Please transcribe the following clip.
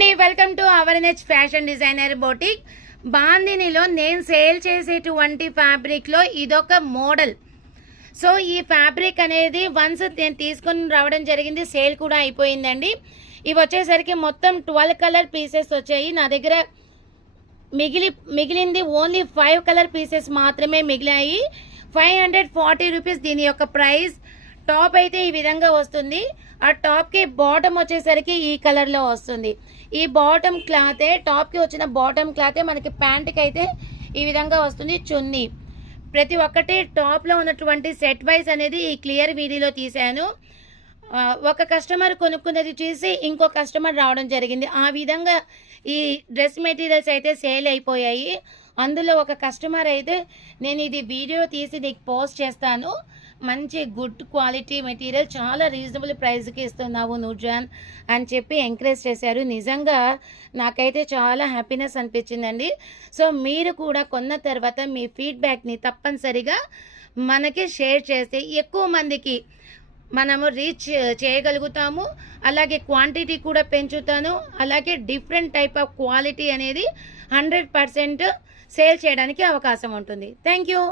అండి, welcome to our niche fashion designer boutique. బాందినిలో నేను సేల్ చేసేటువంటి ఫ్యాబ్రిక్లో ఇదొక మోడల్. సో ఈ ఫ్యాబ్రిక్ అనేది వన్స్ నేను తీసుకొని రావడం జరిగింది, సేల్ కూడా అయిపోయిందండి. ఇవి వచ్చేసరికి మొత్తం 12 కలర్ పీసెస్ వచ్చాయి. నా దగ్గర మిగిలింది ఓన్లీ 5 కలర్ పీసెస్ మాత్రమే మిగిలాయి. 540 రూపీస్ దీని యొక్క ప్రైస్. టాప్ అయితే ఈ విధంగా వస్తుంది. ఆ టాప్కి బాటమ్ వచ్చేసరికి ఈ కలర్లో వస్తుంది. ఈ బాటమ్ క్లాతే, టాప్కి వచ్చిన బాటమ్ క్లాతే మనకి ప్యాంట్కి అయితే ఈ విధంగా వస్తుంది. చున్నీ ప్రతి ఒక్కటి టాప్లో ఉన్నటువంటి సెట్ వైజ్ అనేది ఈ క్లియర్ వీడియోలో తీశాను. ఒక కస్టమర్ కొనుక్కున్నది చూసి ఇంకో కస్టమర్ రావడం జరిగింది. ఆ విధంగా ఈ డ్రెస్ మెటీరియల్స్ అయితే సేల్ అయిపోయాయి. అందులో ఒక కస్టమర్ అయితే నేను ఇది వీడియో తీసి నీకు పోస్ట్ చేస్తాను, మంచి గుడ్ క్వాలిటీ మెటీరియల్ చాలా రీజనబుల్ ప్రైస్కి ఇస్తున్నావు నూర్జాన్ అని చెప్పి ఎంకరేజ్ చేశారు. నిజంగా నాకైతే చాలా హ్యాపీనెస్ అనిపించిందండి. సో మీరు కూడా కొన్న తర్వాత మీ ఫీడ్బ్యాక్ని తప్పనిసరిగా మనకి షేర్ చేస్తే ఎక్కువ మందికి మనము రీచ్ చేయగలుగుతాము. అలాగే క్వాంటిటీ కూడా పెంచుతాను. అలాగే డిఫరెంట్ టైప్ ఆఫ్ క్వాలిటీ అనేది 100% సేల్ చేయడానికి అవకాశం ఉంటుంది. Thank you.